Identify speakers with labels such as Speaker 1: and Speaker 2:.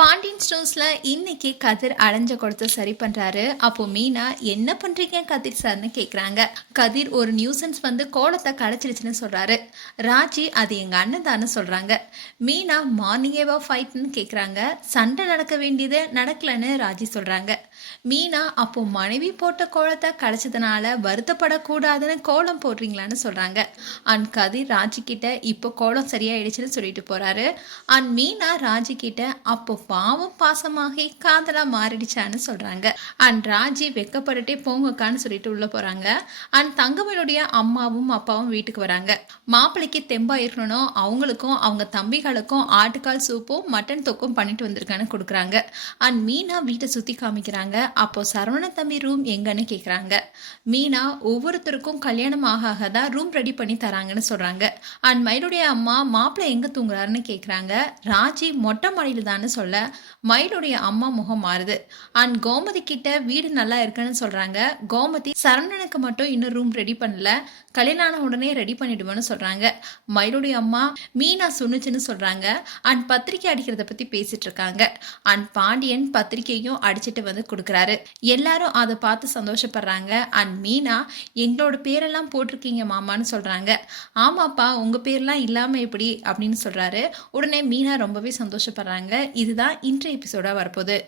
Speaker 1: பாண்டியன் ஸ்டோர்ஸில் இன்னைக்கு கதிர் அடைஞ்ச கொடுத்து சரி பண்ணுறாரு அப்போ மீனா என்ன பண்ணுறீங்க கதிர் சார்னு கேட்குறாங்க கதிர் ஒரு நியூசன்ஸ் வந்து கோலத்தை கடைச்சிருச்சுன்னு சொல்கிறாரு ராஜி அது எங்கள் அண்ணன் தானே சொல்கிறாங்க மீனா மார்னிங்கேவா ஃபைட்னு கேட்குறாங்க சண்டை நடக்க வேண்டியது நடக்கலன்னு ராஜி சொல்கிறாங்க மீனா அப்போ மனைவி போட்ட கோலத்தை கடைச்சதுனால வருத்தப்படக்கூடாதுன்னு கோலம் போடுறீங்களான்னு சொல்கிறாங்க அண்ட் கதிர் ராஜி கிட்ட இப்போ கோலம் சரியாயிடுச்சுன்னு சொல்லிட்டு போகிறாரு அண்ட் மீனா ராஜி கிட்ட அப்போ பாவம் பாசமாகி காதலா மாறிடுச்சான்னு சொல்றாங்க. அண்ட் ராஜி வெக்கப்பட்டுட்டே போங்கக்கான்னு சொல்லிட்டு உள்ள போறாங்க. அண்ட் தங்கமனுடைய அம்மாவும் அப்பாவும் வீட்டுக்கு வராங்க. மாப்பிள்ளைக்கு தெம்பா இருக்கணும் அவங்களுக்கும் அவங்க தம்பிகளுக்கும் ஆட்டுக்கால் சூப்பும் மட்டன் தொக்கும் பண்ணிட்டு வந்திருக்கான்னு கொடுக்குறாங்க. அண்ட் மீனா வீட்டை சுத்தி காமிக்கிறாங்க. அப்போ சரவண தம்பி ரூம் எங்கன்னு கேக்குறாங்க. மீனா ஒவ்வொருத்தருக்கும் கல்யாணம் ஆக ஆக தான் ரூம் ரெடி பண்ணி தராங்கன்னு சொல்றாங்க. அண்ட் மயிலுடைய அம்மா மாப்பிள்ளை எங்க தூங்குறாருன்னு கேக்குறாங்க. ராஜி மொட்டை மாடியில் தான்னு சொல்ல மயிலுடைய அம்மா முகம் மாறுது. அண்ட் கோமதி கிட்ட வீடு நல்லா இருக்குன்னு சொல்றாங்க. கோமதி சரவணனுக்கு மட்டும் இன்னும் ரூம் ரெடி பண்ணல. கல்யாணம் ஆன உடனே ரெடி பண்ணிடுவோம்னு சொல்றாங்க. மயிலுடைய அம்மா மீனா சொன்னுச்சுன்னு சொல்றாங்க. அண்ட் பத்திரிக்கை அடிக்கிறத பத்தி பேசிட்டு இருக்காங்க. அண்ட் பாண்டியன் பத்திரிக்கையும் அடிச்சிட்டு வந்து கொடுக்குறாரு. எல்லாரும் அதை பார்த்து சந்தோஷப்படுறாங்க. அண்ட் மீனா எங்களோட பேரெல்லாம் போட்டிருக்கீங்க மாமான்னு சொல்றாங்க. ஆமாப்பா உங்க பேர்லாம் இல்லாம எப்படி? அப்படின்னு சொல்றாரு. உடனே மீனா ரொம்பவே சந்தோஷப்படுறாங்க. இதுதான் தான் இன்றைய எபிசோடா வரப்போகுது.